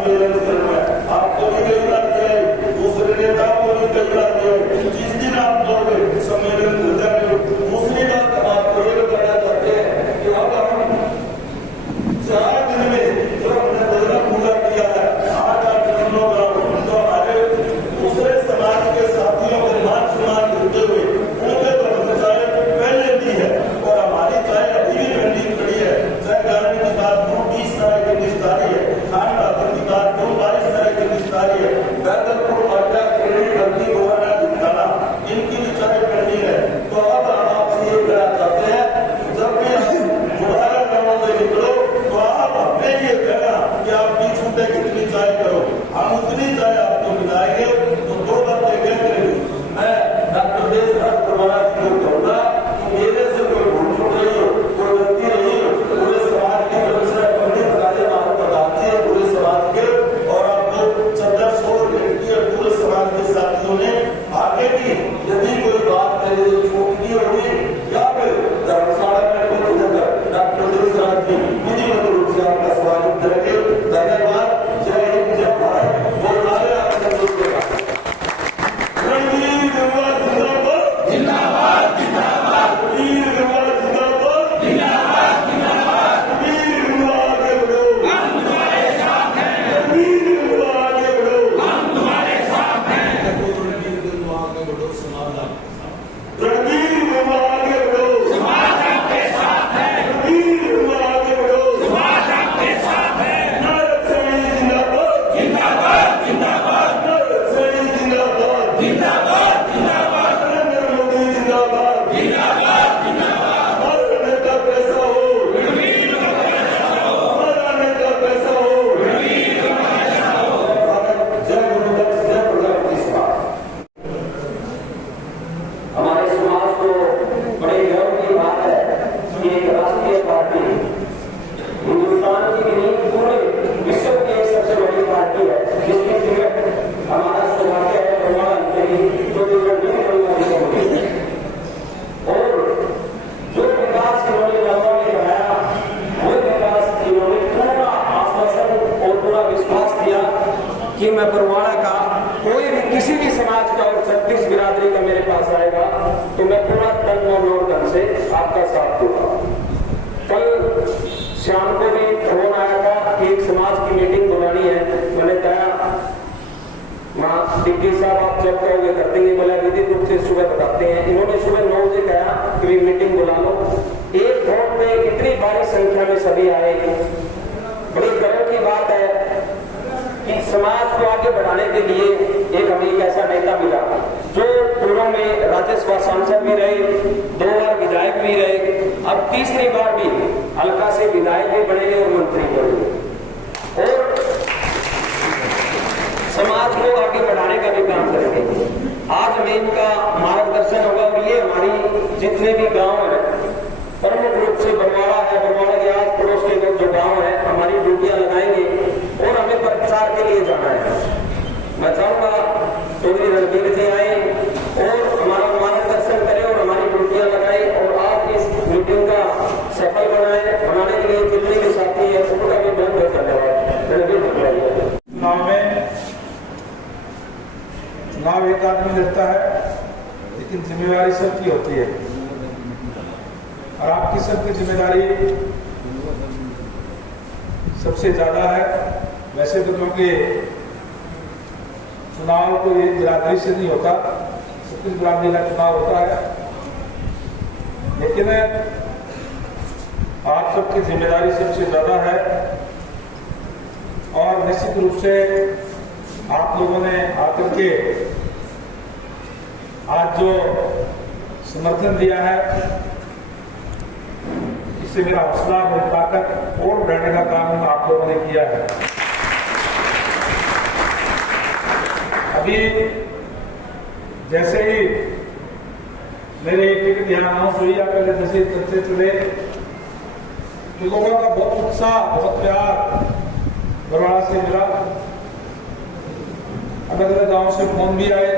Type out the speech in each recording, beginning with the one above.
सम्मेलन चल रहा है, आपको भी कई बार किया है, दूसरे नेताओं को भी कई बार किया है। जिस दिन आप दोगे सम्मेलन खुलता है, दूसरी बात आपको ये बताना चाहते हैं कि अब हम 4 दिन में जो हमने बदला पूरा किया है 8 दिनों का, तो हमारे दूसरे समाज के साथियों को मान सम्मान देते हुए उनके तो हमने चाहे पहले दी है और हमारी चाहे अभी भी पेंडिंग खड़ी है। चाहे गाने की बात करूँ 20 तरह की निस्तारी है, खान पात्र की बात करूँ 22 तरह की निस्तारी है, बैतलपुर अड्डा क्रेडिट भर्ती गोवाना दिखाना इनकी भी चाहे पेंडिंग है। तो अब हम आपसे ये कहना चाहते हैं, जब भी दोबारा गाँव से निकलो तो आप अपने ये कहना कि आप 20 रुपए कितनी चाय करो, हम उतनी चाय आपको मिलाएंगे। तो 2 बातें कह करेंगे, मैं डॉक्टर देशराज परमारा जी को कहूँगा कि मेरे से कोई भूल छूट रही हो, कोई गलती रही हो, पूरे समाज की व्यवस्था पंडित राजे मानो बताते हैं पूरे समाज के, और आपको चंद्र सोल भेंट की पूरे समाज के साथियों ने आगे भी यदि कोई बात मेरे छूट की होगी या फिर धर्मशाला में कोई जगह डॉक्टर देशराज जी विधिवत रूप से आपका स्वागत करेंगे। धन्यवाद। जय हिंद, जय भारत। बोल रहे आपका रणवीर गंगा जिंदाबाद, जिंदाबाद, जिंदाबाद। वीर गंगा जिंदाबाद, जिंदाबाद, जिंदाबाद। वीर गंगा आगे बढ़ो, हम तुम्हारे साथ हैं। वीर गंगा आगे बढ़ो, हम तुम्हारे साथ हैं। रणवीर गंगा आगे बढ़ो, समाधान। रणवीर गंगा आगे बढ़ो, समाज आपके साथ है। रणवीर गंगा आगे बढ़ो, समाज आपके साथ है। नारद सैनी जिंदाबाद, जिंदाबाद, जिंदाबाद। नारद सैनी जिंदाबाद, जिंदाबाद, जिंदाबाद। नरेंद्र मोदी जिंदाबाद, जिंदाबाद, जिंदाबाद। हमारा नेता कैसा हो, रणवीर का कैसा हो। हमारा नेता कैसा हो, रणवीर का कैसा हो। जय गुरुदत्त, जय प्रजापति समाज। हमारे समाज को बड़े गर्व की बात है कि एक राष्ट्रीय पार्टी हिंदुस्तान की नहीं पूरे विश्व की एक सबसे बड़ी पार्टी है जिसकी टिकट हमारा सौभाग्य है भगवान जो टिकट नहीं होगी। और जो विकास इन्होंने लंबा में कराया वो विकास इन्होंने पूरा आश्वासन और पूरा विश्वास दिया कि मैं बरवाड़ा का कोई भी किसी भी समाज का और 36 बिरादरी का मेरे पास आएगा तो मैं पूरा तन मन और धन से आपका साथ दूंगा। कल शाम को भी फोन आया था कि एक समाज की मीटिंग बुलानी है। मैंने कहा माँ डिप्टी साहब आप जब कहोगे कर देंगे। बोला विधिक रूप से सुबह बताते हैं। इन्होंने सुबह 9 बजे कहा कि मीटिंग बुला लो। एक फोन पे इतनी बड़ी संख्या में सभी आए। बड़ी गर्व की बात है कि समाज को आगे बढ़ाने के लिए एक हमें एक ऐसा नेता मिला जो पूर्व में राज्यसभा सांसद भी रहे, 2 बार विधायक भी रहे, अब तीसरी बार भी हल्का से विधायक भी बने और मंत्री बने और समाज को आगे बढ़ाने का भी काम करेंगे। आज में इनका मार्गदर्शन होगा और ये हमारी जितने भी गांव है प्रमुख रूप से बरवाड़ा है, बरवाड़ा के आस पड़ोस के लोग जो गांव है हमारी ड्यूटियां लगाएंगे और हमें प्रचार के लिए जाना है। मैं चाहूंगा चौधरी रणवीर जी आए और हमारा मार्गदर्शन करें और हमारी ड्यूटियां लगाए और आप इस मीटिंग का सफल बनाने के लिए जितने भी साथी है सबका भी बहुत बहुत धन्यवाद। रणवीर चुनाव एक आदमी लड़ता है लेकिन जिम्मेवारी सबकी होती है और आपकी सबकी जिम्मेदारी सबसे ज्यादा है। वैसे तो क्योंकि चुनाव तो ये बिरादरी से नहीं होता, सबकी बिरादरी का चुनाव होता है, लेकिन आप सबकी जिम्मेदारी सबसे ज्यादा है और निश्चित रूप से आप लोगों ने आकर के आज जो समर्थन दिया है इससे मेरा हौसला और ताकत और बढ़ाने का काम आप लोगों ने किया है। अभी जैसे ही मेरे टिकट यहाँ अनाउंस हुई या पहले जैसे चर्चे चले तो लोगों का बहुत उत्साह, बहुत प्यार बरवाड़ा से मिला। अलग अलग गांव से फोन भी आए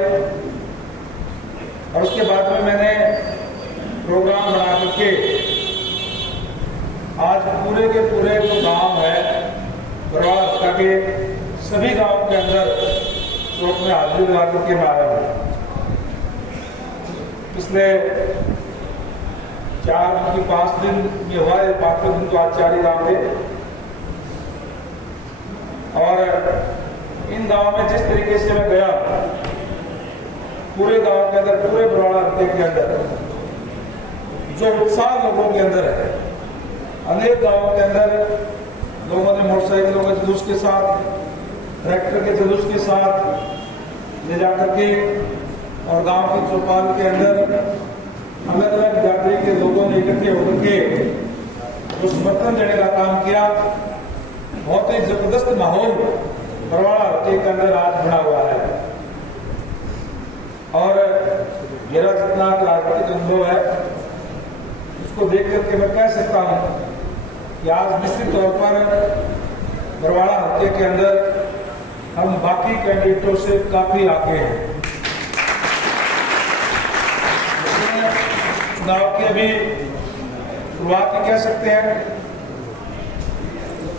और उसके बाद में मैंने प्रोग्राम बना करके आज पूरे के पूरे जो गांव है बरवाड़ा के सभी गांवों के अंदर चौक में हाजिरी लगा करके मैं आया हूँ। पिछले 5 दिन ये हुआ है, 5वें दिन तो आज 4 ही गाँव थे। और इन गाँव में जिस तरीके से मैं गया, पूरे गांव के अंदर, पूरे बरवाड़ा हल्के के अंदर जो उत्साह लोगों के अंदर है, अनेक गांवों के अंदर लोगों ने मोटरसाइकिलों के जुलूस के साथ, ट्रैक्टर के जुलूस के साथ ले जाकर के और गांव की चौपाल के अंदर अलग अलग जाति के लोगों ने इकट्ठे होकर के जो समर्थन देने का काम किया। बहुत ही जबरदस्त माहौल बरवाड़ा हल्के के अंदर आज बना हुआ है। और मेरा जितना राजनीतिक अनुभव है उसको देख करके मैं कह सकता हूं कि आज निश्चित तौर पर बरवाड़ा हल्के के अंदर हम बाकी कैंडिडेटों से काफी आगे हैं। चुनाव की अभी शुरुआत ही कह सकते हैं,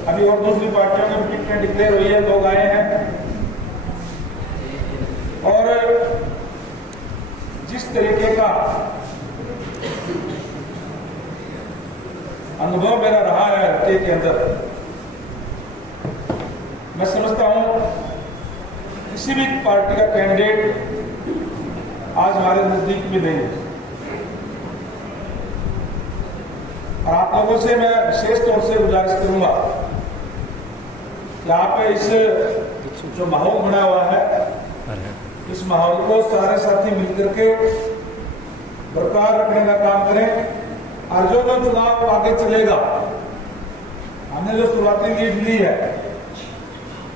अभी और दूसरी पार्टियों की टिकटें डिक्लेयर हुई है, लोग आए हैं। और जिस तरीके का अनुभव मेरा रहा है हल्के के अंदर, मैं समझता हूं किसी भी पार्टी का कैंडिडेट आज हमारे नजदीक में नहीं है। और आप लोगों से मैं विशेष तौर से गुजारिश करूंगा कि आप इस जो माहौल बना हुआ है, इस माहौल को सारे साथी मिलकर के बरकरार रखने का काम करें। और जो चुनाव आगे चलेगा, हमने जो शुरुआती लीड ली है,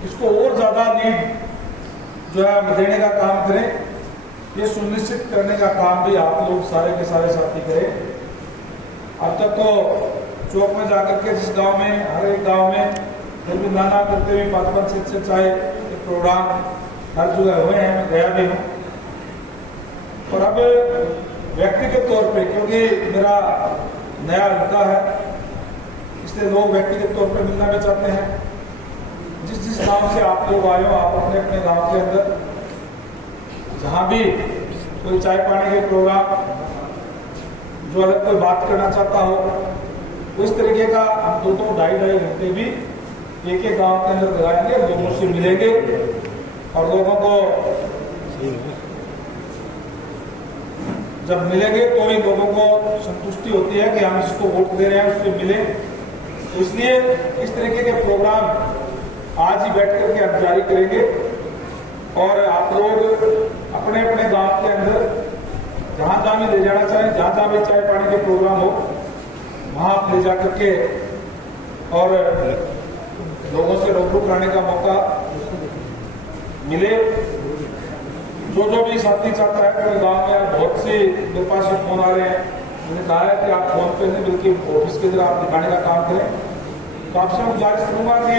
इसको और ज्यादा लीड जो है देने का काम करें। ये सुनिश्चित करने का काम भी आप लोग सारे के सारे साथी करें। अब तक तो चौक में जाकर के जिस गांव में, हर एक गांव में फिर भी नाना करते हुए 5-5, 6-6 चाहे प्रोग्राम हर जगह हुए हैं, मैं गया भी हूँ। और अब व्यक्तिगत तौर पे, क्योंकि मेरा नया हल्का है, इसलिए लोग व्यक्तिगत तौर पे मिलना भी चाहते हैं। जिस जिस गांव से आप लोग आए हो, आप अपने अपने गांव के अंदर जहां भी कोई चाय पानी के प्रोग्राम, जो अलग कोई बात करना चाहता हो, उस तरीके का हम 2-2, 2.5 घंटे भी एक गांव के अंदर लगाएंगे, लोगों से मिलेंगे और लोगों को जब मिलेंगे तो ही लोगों को संतुष्टि होती है कि हम जिसको वोट दे रहे हैं उससे मिले। तो इसलिए इस तरीके के प्रोग्राम आज ही बैठ करके हम जारी करेंगे। और आप लोग अपने अपने गांव के अंदर जहां जहां भी ले जाना चाहें, जहां जहां भी चाय पानी के प्रोग्राम हो, वहां आप ले जा करके और लोगों से रूबरू कराने का मौका मिले। जो भी साथी चाहता है मेरे गांव में, बहुत से मेरे पास फोन आ रहे हैं, मैंने कहा है कि आप फोन पे नहीं बल्कि ऑफिस के अंदर आप दिखाने का काम करें। तो आपसे मैं गुजारिश करूंगा कि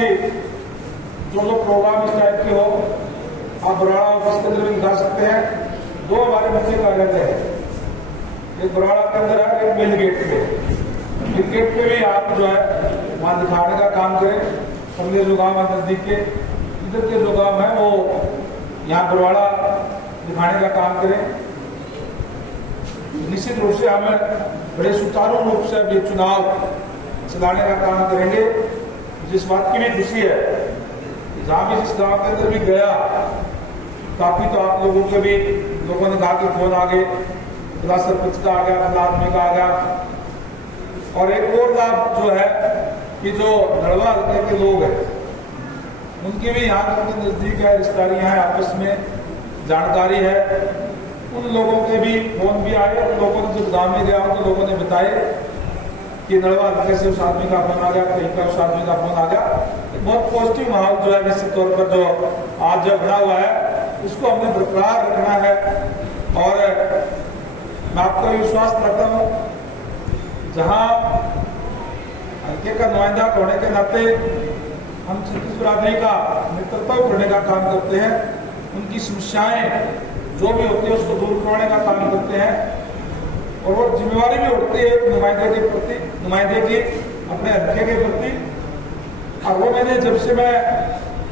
जो प्रोग्राम इस टाइप के हो, आप बरवाड़ा ऑफिस के अंदर भी दिखा सकते हैं। 2 हमारे मुख्य कार्यालय है, एक बरवाड़ा के अंदर है, एक मेन गेट पे। मेन गेट पे भी आप जो है वहां दिखाने का काम करें। अपने जो गाँव है नजदीक के, इधर के जो गाँव है वो यहाँ बरवाड़ा दिखाने का काम करें। निश्चित रूप से हमें बड़े सुचारू रूप से अब ये चुनाव चलाने का काम करेंगे। जिस बात की भी खुशी है, जहां भी जिस गांव के अंदर भी गया, काफी तो आप लोगों के भी लोगों ने कहा कि फोन आ गए, खुला सरपंच का आ गया, खुला आदमी का आ गया। और एक और लाभ जो है कि जो नड़वा हल्के के लोग हैं, उनकी भी यहाँ के नजदीक है, रिश्तेदारियां हैं, आपस में जानकारी है। उन लोगों के भी फोन भी आए। उन लोगों ने जब गांव में गया तो लोगों ने बताए कि नड़वा हल्के से उस आदमी का फोन आ गया, कहीं का उस आदमी का फोन आ गया। बहुत पॉजिटिव माहौल जो है निश्चित तौर पर जो आज जो बना हुआ है, उसको हमने बरकरार रखना है। और मैं आपको विश्वास करता हूँ, जहां हल्के का नुमाइंदा होने के नाते हम छत्तीस बिरादरी का नेतृत्व करने का काम करते हैं। उनकी समस्याएं जो भी होती है उसको दूर करने का काम करते हैं। और वो जिम्मेवारी भी उठती है एक नुमाइंदे के प्रति, नुमाइंदे की अपने हल्के के प्रति। और वो मैंने जब से मैं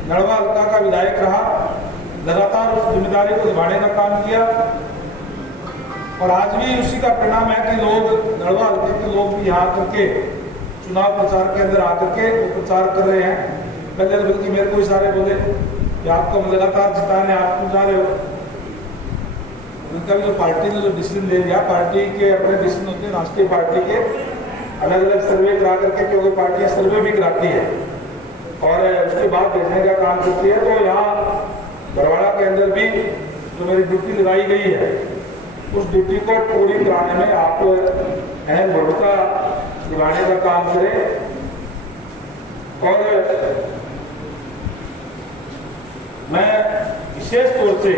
नड़वा हल्का का विधायक रहा, लगातार उस जिम्मेदारी को निभाने का काम किया और आज भी उसी का परिणाम है कि लोग नड़वा हल्के के लोग भी यहाँ करके चुनाव प्रचार के अंदर आकर के वो प्रचार कर रहे हैं। पहले बल्कि मेरे को सारे बोले कि आपको लगातार जिताने आप क्यों जा रहे हो। उनका भी जो पार्टी ने जो डिसीजन ले लिया, पार्टी के अपने डिसीजन होते हैं, राष्ट्रीय पार्टी के अलग अलग सर्वे करा करके, क्योंकि पार्टियां सर्वे भी कराती है और उसके बाद भेजने का काम करती है। तो यहाँ बरवाड़ा के अंदर भी जो मेरी ड्यूटी लगाई गई है उस ड्यूटी को पूरी कराने में आप अहम भूमिका निभाने का काम करें। और मैं विशेष तौर से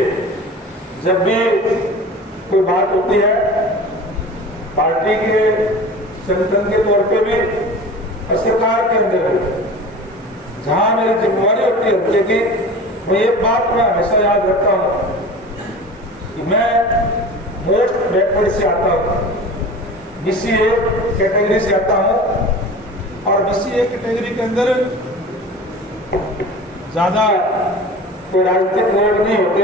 जब भी कोई बात होती है पार्टी के संगठन के तौर पे भी और सरकार के अंदर भी जहां मेरी जिम्मेवारी होती है हल्के की, मैं ये बात मैं हमेशा याद रखता हूं कि मैं मोस्ट बैकवर्ड से आता हूं, BCA कैटेगरी से आता हूं और BCA कैटेगरी के अंदर ज्यादा कोई राजनीतिक लोग नहीं होते,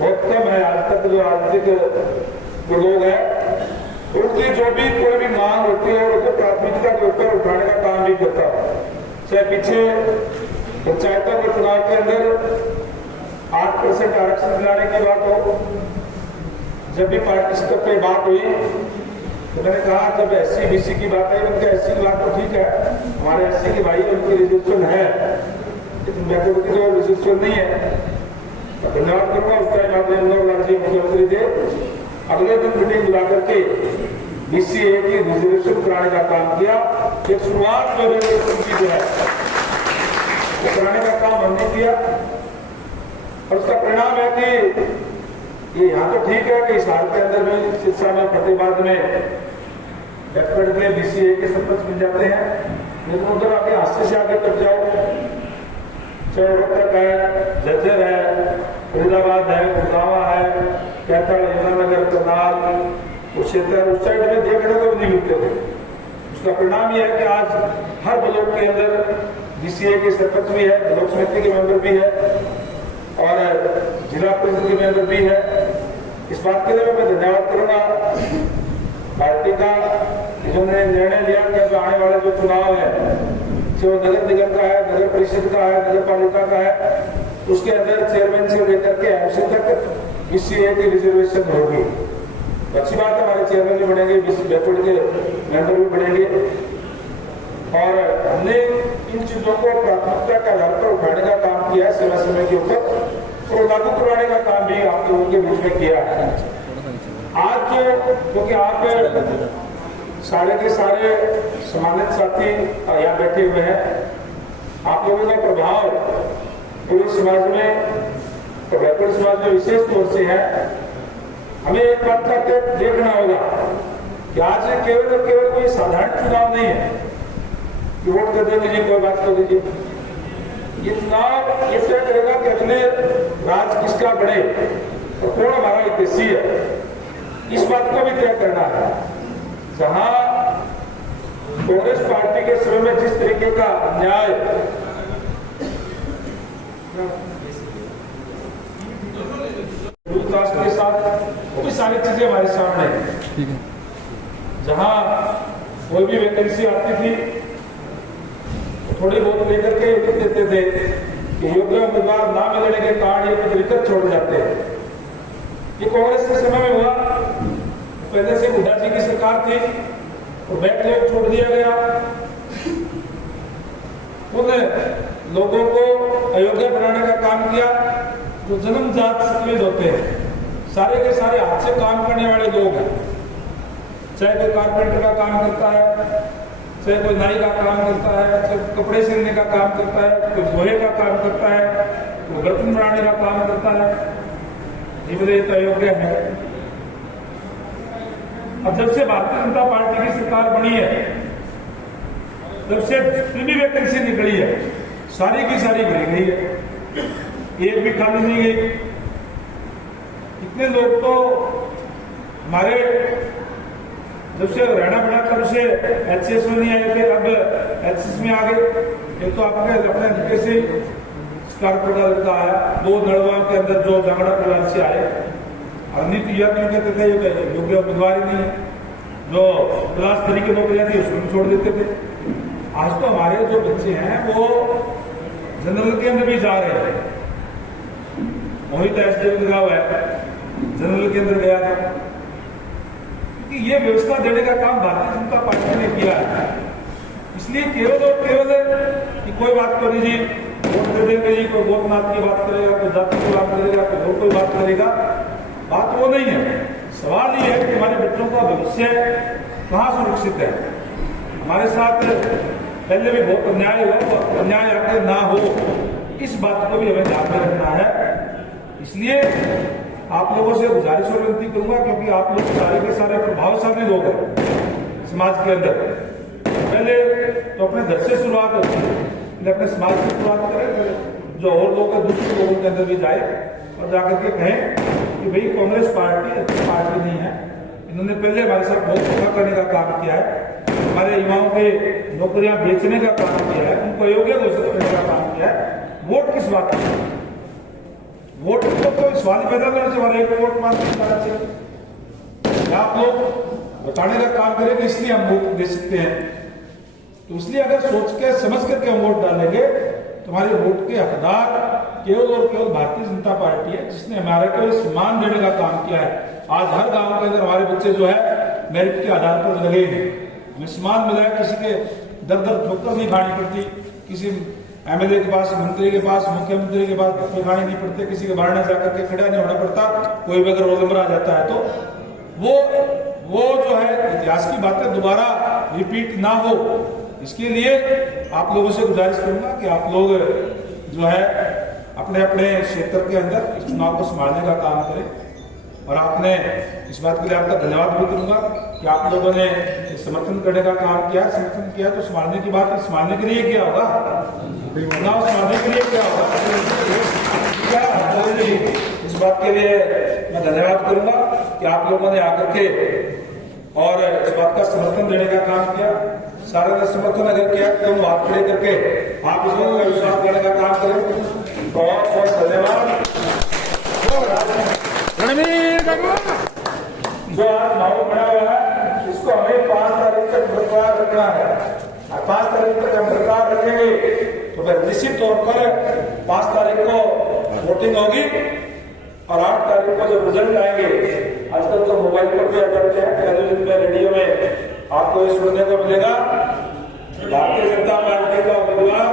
बहुत कम है आज तक जो राजनीतिक जो लोग हैं उनकी जो भी कोई भी मांग होती है और उसको प्राथमिकता के ऊपर उठाने का काम भी करता है। चाहे पीछे पंचायतों के चुनाव के अंदर 8% आरक्षण दिलाने की बात हो, जब भी पार्टी स्तर पर बात हुई तो मैंने कहा जब SC BC की बात है, उनके SC की बात तो ठीक है, हमारे SC के भाई उनकी रिजर्वेशन है, लेकिन बैकवर्ड की जो रिजर्वेशन नहीं है। धन्यवाद करूंगा उस टाइम आप राज्य मुख्यमंत्री थे, अगले दिन मीटिंग बुला करके BCA की रिजर्वेशन कराने का काम किया। एक शुरुआत जो है वो कराने का काम हमने किया और उसका परिणाम है कि ये यहाँ तो ठीक है कि इस हाल के अंदर भी शिक्षा में फतेहाबाद में बैकवर्ड के BCA के सरपंच मिल जाते हैं, लेकिन उधर आके हास्य से आगे तक जाओ, चाहे रोहतक है, झज्जर है, फरीदाबाद है, गुड़गांवा है, कैथल, यमुनानगर, करनाल, उस क्षेत्र उस साइड में देखने को नहीं मिलते थे। उसका परिणाम यह है कि आज हर ब्लॉक के अंदर BCA के सरपंच भी है, ब्लॉक समिति के मेंबर भी है और जिला परिषद के मेंबर भी है। इस बात के लिए मैं धन्यवाद करूंगा पार्टी का, जिन्होंने निर्णय लिया कि जो आने वाला जो चुनाव है जो नगर निगम का है, नगर परिषद का है, नगर पालिका का है, उसके अंदर चेयरमैन से लेकर के MC तक BCA की रिजर्वेशन होगी। अच्छी बात है, हमारे चेयरमैन भी बढ़ेंगे, बैकवर्ड के मेंबर भी बढ़ेंगे और हमने इन चीजों को प्राथमिकता के आधार पर उठाने का काम किया है, सेवा समय के ऊपर और लागू करवाने का काम भी आप लोगों के बीच में किया है। आज क्योंकि आप सारे के सारे सम्मानित साथी यहाँ बैठे हुए हैं, आप लोगों का प्रभाव पूरे समाज में तो बैकवर्ड समाज में विशेष तौर से है। हमें एक बात का देखना होगा कि आज केवल और केवल कोई साधारण चुनाव नहीं है कि वोट कर दे लीजिए, कोई बात कर दीजिए। ये चुनाव ये तय करेगा कि अगले राज किसका बढ़े और कौन हमारा हितैषी है, इस बात को भी तय करना है। जहां कांग्रेस पार्टी के समय में जिस तरीके का अन्याय राष्ट्र के साथ वो भी सारी चीजें हमारे सामने है। जहां कोई भी वैकेंसी आती थी तो थोड़ी बहुत लेकर के लिख देते थे कि योग्य उम्मीदवार ना मिलने के कारण ये कुछ दिक्कत छोड़ जाते हैं। ये कांग्रेस के समय में हुआ, पहले से हुड्डा जी की सरकार थी और बैकलॉग छोड़ दिया गया, उन लोगों को अयोग्य बनाने का काम किया जो जन्मजात संतुलित होते हैं, सारे के सारे हाथ से काम करने वाले लोग हैं। चाहे कोई कारपेंटर का काम करता है, चाहे कोई नाई का काम करता है, चाहे कपड़े सिलने का काम करता है, कोई लोहे का काम करता है, कोई बर्तन बनाने का काम करता है, जीवन अयोग्य है। अब जब से भारतीय जनता पार्टी की सरकार बनी है, तब से जितनी भी वैकेंसी निकली है सारी की सारी भरी गई है, एक भी खाली नहीं गई। इतने लोग तो हमारे जब से रहना बड़ा तब से HCS में नहीं आए थे, अब HCS में आ गए। ये तो आपने अपने तरीके से स्कॉर्पियो का लड़का आया, 2 नड़वाओं के अंदर जो झगड़ा परिवार से आए, राजनीति या कहते थे योग्य उम्मीदवार ही नहीं है, जो क्लास 3 की नौकरियां थी उसको छोड़ देते थे। आज तो हमारे जो बच्चे हैं वो जनरल के अंदर भी जा रहे हैं। मोहित एसडीएम गांव है, जनरल के अंदर गया था, क्योंकि ये व्यवस्था देने का काम भारतीय जनता पार्टी ने किया है। इसलिए केवल और केवल कि कोई बात करी जी वोट दे देंगे जी, कोई गोपनाथ की बात करेगा, कोई जाति की बात करेगा, कोई और कोई बात करेगा, बात वो नहीं है। सवाल ये है कि हमारे बच्चों का भविष्य कहाँ सुरक्षित है। हमारे साथ पहले भी बहुत अन्याय हुआ, अन्याय आगे ना हो, इस बात को भी हमें ध्यान में रखना है। इसलिए आप लोगों से गुजारिश और विनती करूंगा, क्योंकि आप लोग सारे के सारे प्रभावशाली लोग हैं समाज के अंदर। पहले तो अपने घर से शुरुआत होती है, अपने समाज से शुरुआत करें, जो और लोग हैं दूसरे लोगों के अंदर भी जाए और जाकर के कहें कि भाई कांग्रेस पार्टी अच्छी पार्टी नहीं है, इन्होंने पहले हमारे साथ बहुत धोखा करने का काम किया है, हमारे युवाओं के नौकरियां बेचने का काम किया है, उनको अयोग्य घोषित करने का काम किया है। वोट किस बात का? वोट को कोई सवाल पैदा करने से हमारे एक वोट मांगना चाहिए। आप लोग बताने का काम करेंगे, इसलिए हम वोट दे सकते हैं। तो इसलिए अगर सोच के समझ करके हम वोट डालेंगे तो हमारे वोट के हकदार केवल और केवल भारतीय जनता पार्टी है, जिसने हमारे को सम्मान देने का काम किया है। आज हर गांव के अंदर हमारे बच्चे जो है मेरिट के आधार पर लगे हैं, हमें सम्मान मिला है। किसी के दर दर ठोकर नहीं खानी पड़ती, किसी एमएलए के पास, मंत्री के पास, मुख्यमंत्री के पास धक्के खाने नहीं पड़ते, किसी के बाहर जाकर के खड़ा नहीं होना पड़ता। कोई भी अगर रोल नंबर आ जाता है तो वो जो है इतिहास की बातें दोबारा रिपीट ना हो, इसके लिए आप लोगों से गुजारिश करूंगा कि आप लोग जो है अपने अपने क्षेत्र के अंदर इस चुनाव को संभालने का काम करें। और आपने इस बात के लिए आपका धन्यवाद भी करूंगा कि आप लोगों ने समर्थन करने का काम किया। समर्थन किया तो संभालने की बात है, संभालने के लिए क्या होगा, चुनाव संभालने के लिए क्या होगा, इस बात के लिए मैं धन्यवाद करूंगा कि आप लोगों ने आकर के और इस बात का समर्थन देने का काम किया। सारे ने समर्थन अगर किया तो हम हाथ खड़े करके आप इसमें विश्वास देने का काम करें। बहुत बहुत धन्यवाद। जो आज माहौल बना हुआ है इसको हमें 5 तारीख तक बरकरार रखना है। और 5 तारीख तक हम बरकरार रखेंगे तो फिर निश्चित तौर पर 5 तारीख को वोटिंग होगी और 8 तारीख को जब रिजल्ट आएंगे, आजकल तो मोबाइल पर भी आ जाते हैं, टेलीविजन में, रेडियो में आपको ये सुनने को मिलेगा, भारतीय जनता पार्टी का उम्मीदवार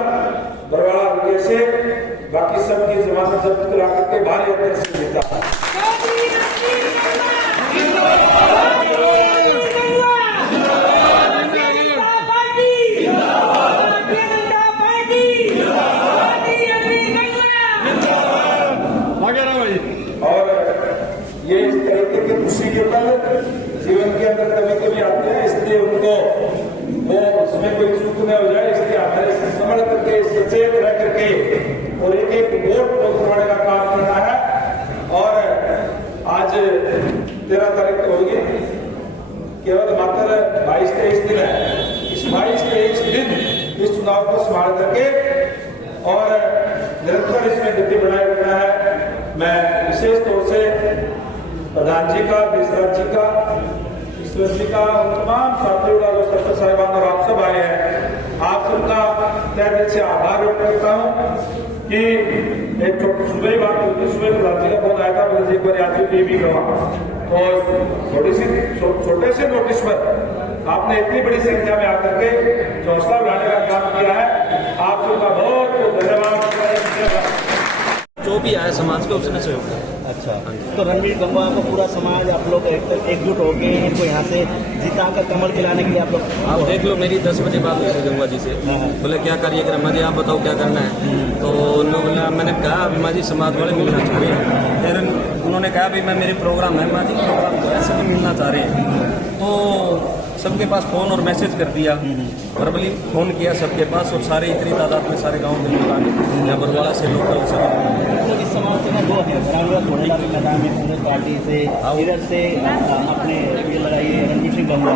बरवाड़ा हल्के से बाकी सबकी जमानत जब्त करा करके भारी अंतर से जीता है। और ये इस तरीके की खुशी के पल जीवन के अंदर कभी कभी आते हैं, इसलिए उनको वो उसमें कोई चूक न हो जाए, इसलिए हमारे संभल करके सचेत रह करके और एक एक वोट को करवाने का काम करना है। और आज 13 तारीख को होगी, केवल मात्र 22-23 दिन है। इस 22-23 दिन इस चुनाव को संभाल करके और निरंतर इसमें गति बनाए रखना है। मैं विशेष तौर से प्रधान जी का, देशराज जी का, ईश्वर जी का और तमाम साथियों का, जो सरपंच साहिबान और आप सब आए हैं, आप सबका तहे दिल से आभार व्यक्त करता हूँ कि एक सुबह ही बात होती, सुबह प्रधान जी का फोन आया था, मुझे एक बार याद भी करवा तो थोड़ी सी छोटे से नोटिस पर आपने इतनी बड़ी संख्या में आकर के जो हौसला बढ़ाने का काम किया है, आप सबका बहुत बहुत धन्यवाद। जो भी आया समाज को उसने सहयोग किया। अच्छा, तो रणजीत गंगवा को पूरा समाज आप लोग एकजुट होकर इनको यहाँ से जिता कर कमल खिलाने के लिए आप लोग, आप देख लो, मेरी 10 बजे बात हुई थी गंगवा जी से, बोले क्या करिए कर, मुझे आप बताओ क्या करना है। तो उन्होंने, मैंने कहा अभी माँ जी समाज वाले मिलना चाह रहे हैं। फिर उन्होंने कहा भाई मैं, मेरे प्रोग्राम है माँ जी, प्रोग्राम तो ऐसे भी मिलना चाह रहे हैं। तो सबके पास फ़ोन और मैसेज कर दिया, वर्बली फ़ोन किया सबके पास, और सारे इतनी तादाद में सारे गाँव के लोग आ गए, यहाँ बरवाला से लोकल सब। तो इस समाज से ना दो है, बराबर थोड़े भी मैदान में कांग्रेस पार्टी से, इधर से अपने ये लगाइए रणवीर सिंह गंगवा।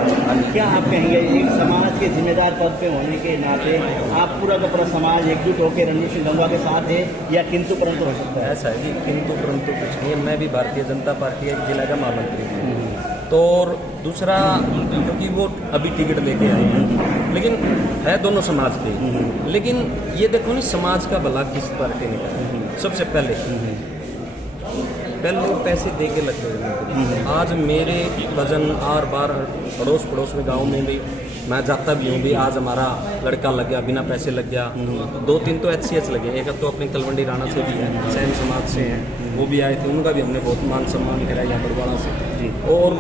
क्या आप कहेंगे एक समाज के जिम्मेदार पद पे होने के नाते आप पूरा का पूरा समाज एकजुट होकर रणवीर सिंह गंगवा के साथ है, या किंतु परंतु हो सकता है? ऐसा है कि किंतु परंतु कुछ नहीं है। मैं भी भारतीय जनता पार्टी एक जिला का महामंत्री हूँ, तो और दूसरा क्योंकि वो अभी टिकट लेके आए हैं, लेकिन है दोनों समाज के। लेकिन ये देखो नहीं, समाज का भला किस पार्टी ने करा। सबसे पहले वो पैसे दे के लगते हैं। आज मेरे वजन आर बार अड़ोस पड़ोस में गाँव में भी मैं जाता भी हूँ भी, आज हमारा लड़का लग गया, बिना पैसे लग गया। 2-3 तो HCH लगे, एक तो अपने तलवंडी राणा से भी है, सैन समाज से हैं, वो भी आए थे, उनका भी हमने बहुत मान सम्मान कराया यहाँ बड़वाड़ा से। और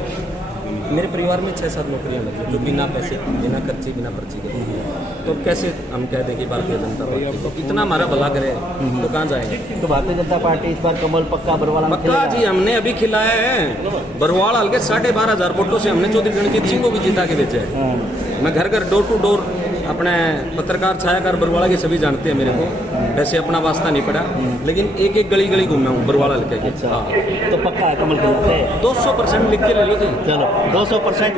मेरे परिवार में 6-7 नौकरियाँ लगी जो बिना पैसे, बिना खर्चे, बिना पर्ची के। तो कैसे हम कह दें कि भारतीय जनता पार्टी तो इतना हमारा भला करे, तो कहाँ जाएंगे? तो भारतीय जनता पार्टी इस बार कमल पक्का बरवाला में पक्का जी, हमने अभी खिलाया है बरवाड़ा हल्के 12,500 वोटों से हमने चौधरी रणजीत सिंह को भी जिता के बेचे है। मैं घर घर डोर टू डोर, अपने पत्रकार छायाकार बरवाड़ा के सभी जानते हैं मेरे को, वैसे अपना वास्ता नहीं पड़ा, लेकिन एक एक गली गली घूमा हूँ बरवाड़ा हल्के के। अच्छा, तो पक्का है कमल खिलाते? 200% लिख के ले लो जी। चलो 200%।